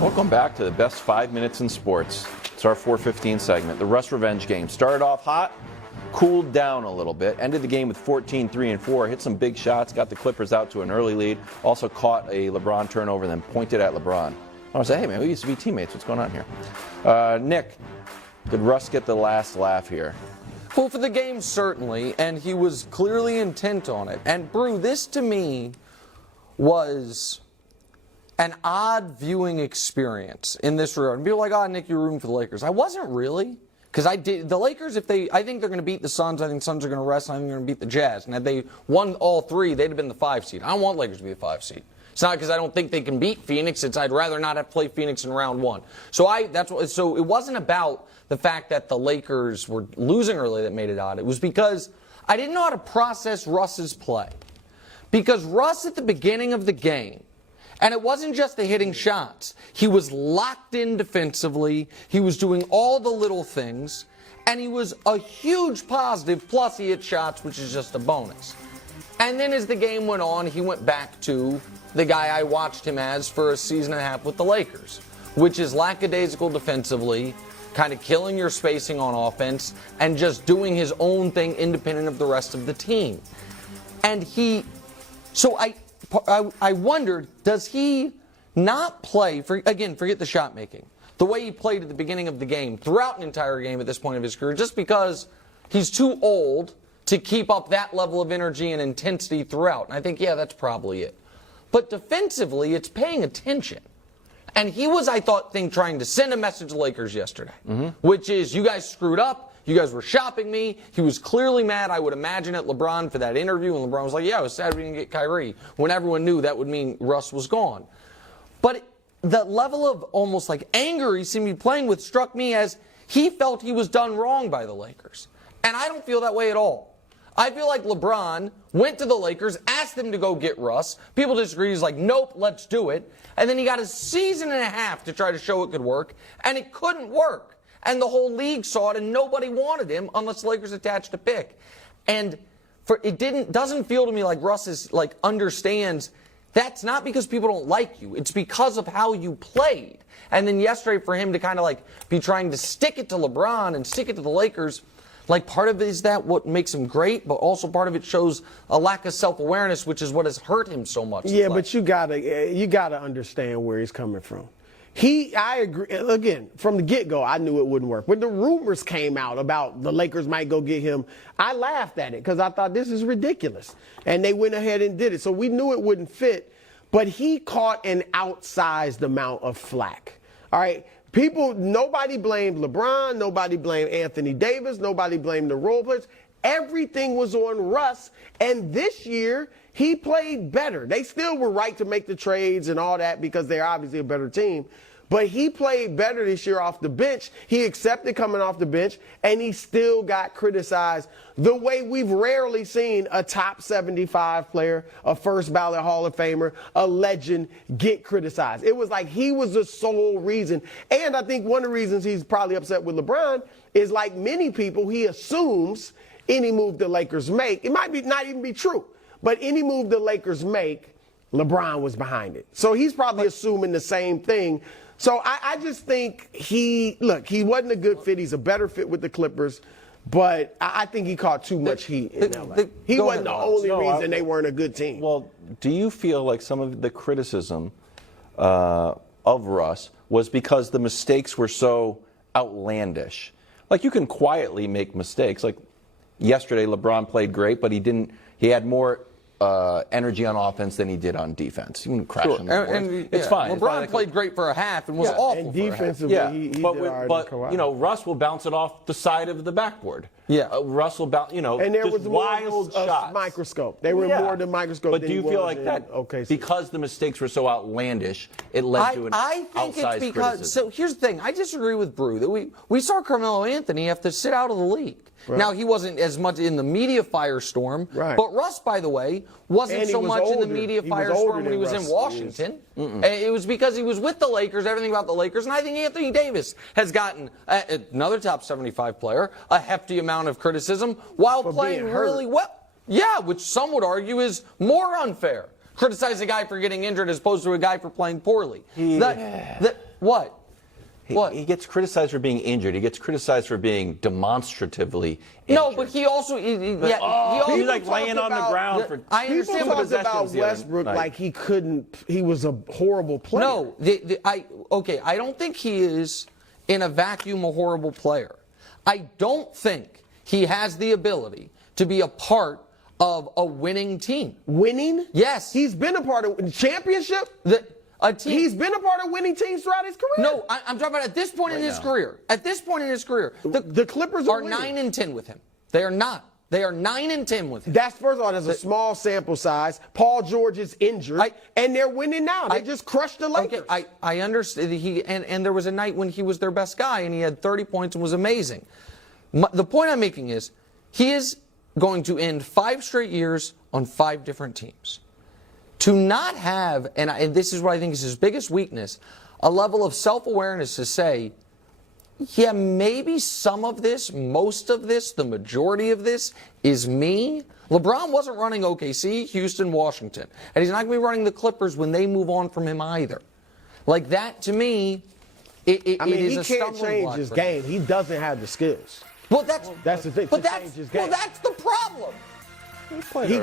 Welcome back to the best 5 minutes in sports. It's our 4:15 segment. The Russ revenge game started off hot, cooled down a little bit, ended the game with 14, 3, and 4, hit some big shots, got the Clippers out to an early lead, also caught a LeBron turnover, then pointed at LeBron. I was like, hey man, we used to be teammates. What's going on here? Nick, did Russ get the last laugh here? Well, for the game, certainly, and he was clearly intent on it. And, Brew, this to me was an odd viewing experience in this regard. And people are like, oh, Nick, you're rooting for the Lakers. I wasn't really. Because the Lakers, I think they're going to beat the Suns. I think the Suns are going to rest. And I think they're going to beat the Jazz. And had they won all three, they'd have been the 5 seed. I don't want Lakers to be the 5 seed. It's not because I don't think they can beat Phoenix. It's I'd rather not have to play Phoenix in round 1. So it wasn't about the fact that the Lakers were losing early that made it odd. It was because I didn't know how to process Russ's play. Because Russ at the beginning of the game, and it wasn't just the hitting shots. He was locked in defensively. He was doing all the little things. And he was a huge positive, plus he hit shots, which is just a bonus. And then as the game went on, he went back to the guy I watched him as for a season and a half with the Lakers, which is lackadaisical defensively, kind of killing your spacing on offense, and just doing his own thing independent of the rest of the team. And I wondered, does he not play, forget the shot making, the way he played at the beginning of the game, throughout an entire game at this point of his career, just because he's too old to keep up that level of energy and intensity throughout? And I think, yeah, that's probably it. But defensively, it's paying attention. And he was, I thought, trying to send a message to the Lakers yesterday, which is, you guys screwed up. You guys were shopping me. He was clearly mad, I would imagine, at LeBron for that interview. And LeBron was like, yeah, I was sad we didn't get Kyrie. When everyone knew that would mean Russ was gone. But the level of almost like anger he seemed to be playing with struck me as he felt he was done wrong by the Lakers. And I don't feel that way at all. I feel like LeBron went to the Lakers, asked them to go get Russ. People disagree. He's like, nope, let's do it. And then he got a season and a half to try to show it could work. And it couldn't work. And the whole league saw it, and nobody wanted him unless the Lakers attached a pick. And doesn't feel to me like Russ is understands that's not because people don't like you. It's because of how you played. And then yesterday, for him to kind of be trying to stick it to LeBron and stick it to the Lakers, part of it is that what makes him great, but also part of it shows a lack of self-awareness, which is what has hurt him so much. Yeah, but you gotta understand where he's coming from. I agree. Again, from the get-go, I knew it wouldn't work. When the rumors came out about the Lakers might go get him, I laughed at it because I thought this is ridiculous. And they went ahead and did it. So we knew it wouldn't fit. But he caught an outsized amount of flack. All right? Nobody blamed LeBron. Nobody blamed Anthony Davis. Nobody blamed the role players. Everything was on Russ. And this year, he played better. They still were right to make the trades and all that because they're obviously a better team. But he played better this year off the bench. He accepted coming off the bench, and he still got criticized the way we've rarely seen a top 75 player, a first ballot Hall of Famer, a legend get criticized. It was like he was the sole reason. And I think one of the reasons he's probably upset with LeBron is, like many people, he assumes any move the Lakers make, it might not even be true, but any move the Lakers make, LeBron was behind it. So he's probably assuming the same thing. So I just think he wasn't a good fit. He's a better fit with the Clippers, but I think he caught too much heat in LA. He wasn't the only reason they weren't a good team. Well, do you feel like some of the criticism of Russ was because the mistakes were so outlandish? Like, you can quietly make mistakes. Like yesterday, LeBron played great, but he had more energy on offense than he did on defense. You can crash on the boards. It's fine. LeBron played great for a half and was awful and defensively, for a half. he did Russ will bounce it off the side of the backboard. Yeah, Russ will bounce. And there was wild shots. Microscope. They were more than microscope. But do you feel like that? Okay, because the mistakes were so outlandish, it led to an outsized criticism. So here's the thing. I disagree with Brew that we saw Carmelo Anthony have to sit out of the league. Right. Now, he wasn't as much in the media firestorm, but Russ, by the way, wasn't so much in the media firestorm when he was in Washington. It was because he was with the Lakers, everything about the Lakers, and I think Anthony Davis has gotten, another top 75 player, a hefty amount of criticism while playing really well. Yeah, which some would argue is more unfair. Criticize a guy for getting injured as opposed to a guy for playing poorly. What? What? He gets criticized for being injured. He gets criticized for being demonstratively injured. No, but he also, he also he's like laying on the ground for. I People understand talked possessions about the other Westbrook night. like he was a horrible player. No, I don't think he is in a vacuum a horrible player. I don't think he has the ability to be a part of a winning team. Winning? Yes. He's been a part of championship. A team. He's been a part of winning teams throughout his career. No, I'm talking about at this point in his career. At this point in his career, the Clippers are winning. 9-10 with him. They are not. They are 9-10 with him. That's first of all, there's a small sample size. Paul George is injured, and they're winning now. They just crushed the Lakers. Okay, I understand. And there was a night when he was their best guy, and he had 30 points and was amazing. The point I'm making is he is going to end 5 straight years on 5 different teams. To not have, and this is what I think is his biggest weakness, a level of self-awareness to say, yeah, maybe some of this, most of this, the majority of this is me. LeBron wasn't running OKC, Houston, Washington. And he's not going to be running the Clippers when they move on from him either. Like that, to me, it is a he can't stumbling change block his for him. game. He doesn't have the skills. Well, that's the thing. But to change his game. that's the problem. He